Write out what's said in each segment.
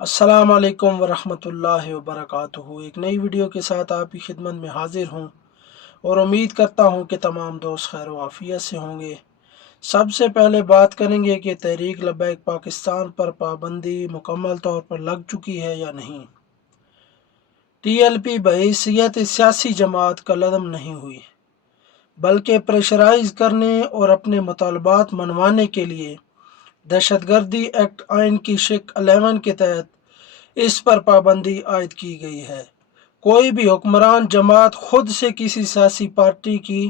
अस्सलाम वालेकुम वरहमतुल्लाहि वबरकातुहू। एक नई वीडियो के साथ आपकी खिदमत में हाजिर हूँ और उम्मीद करता हूँ कि तमाम दोस्त खैर व आफियत से होंगे। सबसे पहले बात करेंगे कि तहरीक लब्बैक पाकिस्तान पर पाबंदी मुकम्मल तौर पर लग चुकी है या नहीं। TLP बहैसियत सियासी जमात कलअदम नहीं हुई, बल्कि प्रेशराइज करने और अपने मुतालबात मनवाने के लिए दहशतगर्दी एक्ट आइन की शिक 11 के तहत इस पर पाबंदी आयद की गई है। कोई भी हुक्मरान जमात खुद से किसी सियासी पार्टी की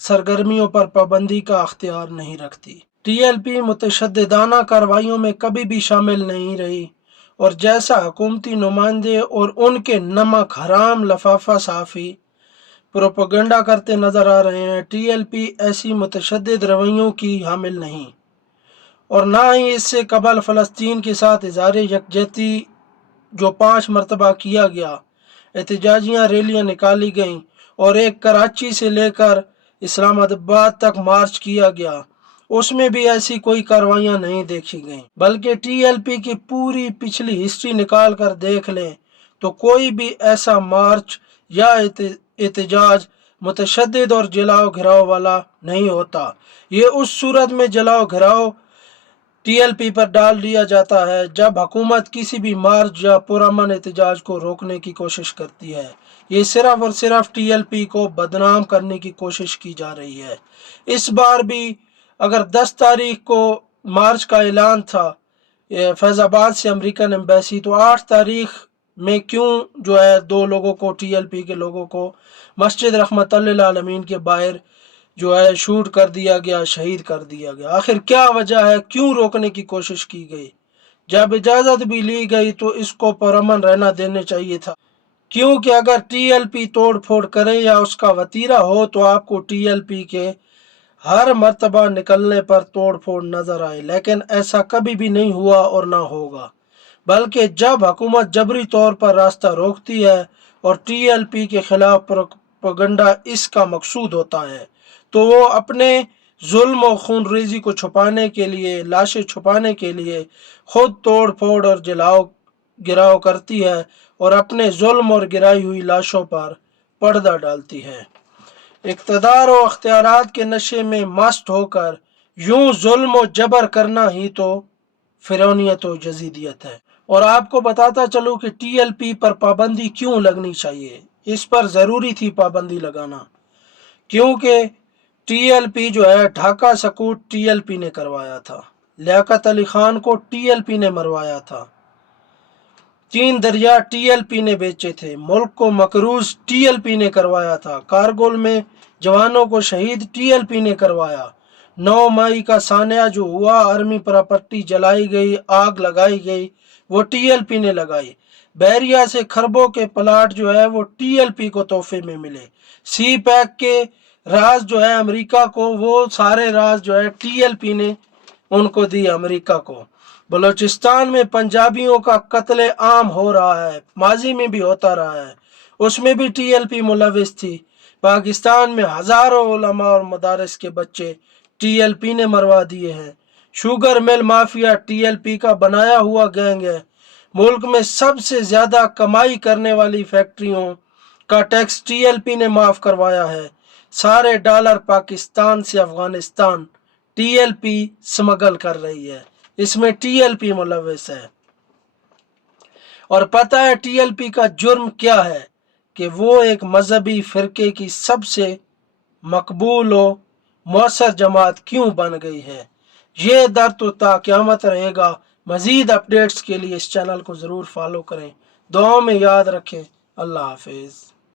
सरगर्मियों पर पाबंदी का अख्तियार नहीं रखती। TLP मुतशद्दिदाना कार्रवाइयों में कभी भी शामिल नहीं रही और जैसा हुकूमती नुमाइंदे और उनके नमक हराम लफाफा सहाफ़ी प्रोपेगेंडा करते नज़र आ रहे हैं, TLP ऐसी मुतशद्दिद रवैयों की हामिल नहीं और ना ही इससे कबल फ़लस्तीन के साथ इज़हार यकजहती जो 5 मरतबा किया गया, एहतजाजियाँ रैलियाँ निकाली गईं और एक कराची से लेकर इस्लामाबाद तक मार्च किया गया, उसमें भी ऐसी कोई कार्रवाइयाँ नहीं देखी गईं। बल्कि TLP की पूरी पिछली हिस्ट्री निकाल कर देख लें तो कोई भी ऐसा मार्च या एहतजाज मुतशद्दिद और जलाओ घिराव वाला नहीं होता। ये उस सूरत में जलाओ घिराव TLP पर डाल दिया जाता है जब हुकूमत किसी भी मार्च या पुरअमन एहतजाज को रोकने की कोशिश करती है। ये सिर्फ और सिर्फ TLP को बदनाम करने की कोशिश की जा रही है। इस बार भी अगर 10 तारीख को मार्च का ऐलान था फैज़ाबाद से अमेरिकन एम्बेसी, तो 8 तारीख में क्यों जो है 2 लोगों को TLP के लोगों को मस्जिद रहमतुल्लिल आलमीन के बाहर जो है शूट कर दिया गया, शहीद कर दिया गया। आखिर क्या वजह है, क्यों रोकने की कोशिश की गई? जब इजाज़त भी ली गई तो इसको पुरअमन रहना देने चाहिए था, क्योंकि अगर TLP तोड़ फोड़ करे या उसका वतीरा हो तो आपको TLP के हर मर्तबा निकलने पर तोड़ फोड़ नज़र आए, लेकिन ऐसा कभी भी नहीं हुआ और ना होगा। बल्कि जब हुकूमत जबरी तौर पर रास्ता रोकती है और TLP के खिलाफ प्रोपेगेंडा इसका मकसूद होता है, तो वो अपने जुल्म और खून रेजी को छुपाने के लिए, लाशें छुपाने के लिए खुद तोड़ फोड़ और जलाओ गिराव करती है और अपने जुल्म और गिराई हुई लाशों पर पर्दा डालती है। इक़्तिदार और अख्तियारात के नशे में मस्त होकर यूं जुल्म और जबर करना ही तो फिरौनियत और जजीदियत है। और आपको बताता चलूँ कि TLP पर पाबंदी क्यों लगनी चाहिए। इस पर ज़रूरी थी पाबंदी लगाना, क्योंकि TLP जो है ढाका सकूट TLP ने करवाया था, लियाकत अली खान को TLP ने मरवाया था, 3 दरिया TLP ने बेचे थे, मुल्क को मकरूज TLP ने करवाया था, कारगिल में जवानों को शहीद TLP ने करवाया, 9 मई का सानिया जो हुआ, आर्मी प्रॉपर्टी जलाई गई, आग लगाई गई, वो TLP ने लगाई। बहरिया से खरबों के प्लाट जो है वो TLP को तोहफे में मिले। सी पैक के राज जो है अमेरिका को, वो सारे राज जो है TLP ने उनको दी अमेरिका को। बलूचिस्तान में पंजाबियों का कत्ले आम हो रहा है, माजी में भी होता रहा है, उसमें भी TLP मुलविस थी। पाकिस्तान में हज़ारों उलमा और मदारिस के बच्चे TLP ने मरवा दिए हैं। शुगर मिल माफिया TLP का बनाया हुआ गैंग है। मुल्क में सबसे ज़्यादा कमाई करने वाली फैक्ट्रियों का टैक्स TLP ने माफ़ करवाया है। सारे डॉलर पाकिस्तान से अफगानिस्तान TLP स्मगल कर रही है, इसमें TLP मुलविस है। और पता है TLP का जुर्म क्या है कि वो एक मजहबी फ़िरके की सबसे मकबूल व मौसर जमात क्यों बन गई है। ये दर तो ता क़यामत रहेगा। मज़ीद अपडेट्स के लिए इस चैनल को ज़रूर फॉलो करें। दुआओं में याद रखें। अल्लाह हाफिज़।